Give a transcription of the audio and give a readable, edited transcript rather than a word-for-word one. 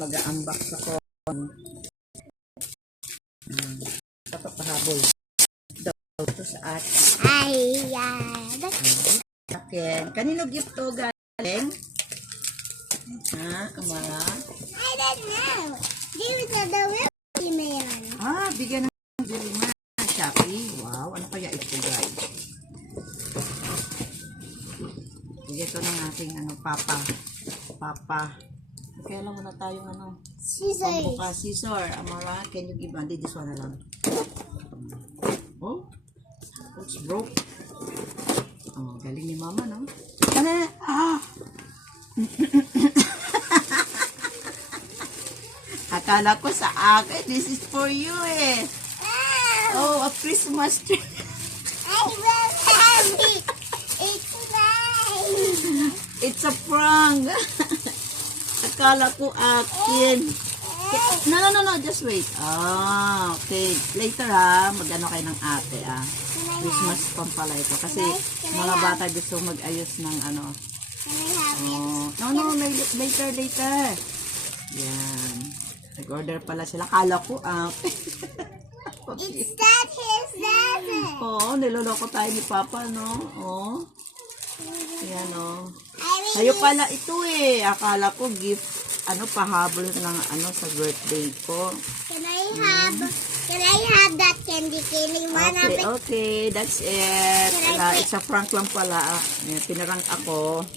mag-unbox ako. Papahabol. Ito sa atin. Ay, yan. Akin. Kanino gift to galing? Amara? I don't know. This is the email. Bigyan ng Jelima. Shopee. Wow, ano kaya ito guys? Bigyan ito ng ating papa. Kaya lang muna tayong Scissors. Scissor. Amara, can you give Andy this one na lang? Oh, it's broke. Galing ni mama, no? Akala ko sa akin, this is for you eh. Oh, a Christmas tree. I will have it. It's mine. It's a prank. Akala ko akin. No, just wait. Okay. Later mag-ano kayo ng ate Christmas pang pala ito. Kasi mga bata gusto mag-ayos ng ano. Can I have it? No, later. Yan. Nag-order pala sila. Kala ko It's that his dad. Oo, niloloko tayo ni Papa, no? Yan, I will Sa'yo pala ito eh. Akala ko gift, pahabol ng sa birthday ko. Can I have that candy cane? Okay, that's it. It's a prank lang pala. Pinarang ako.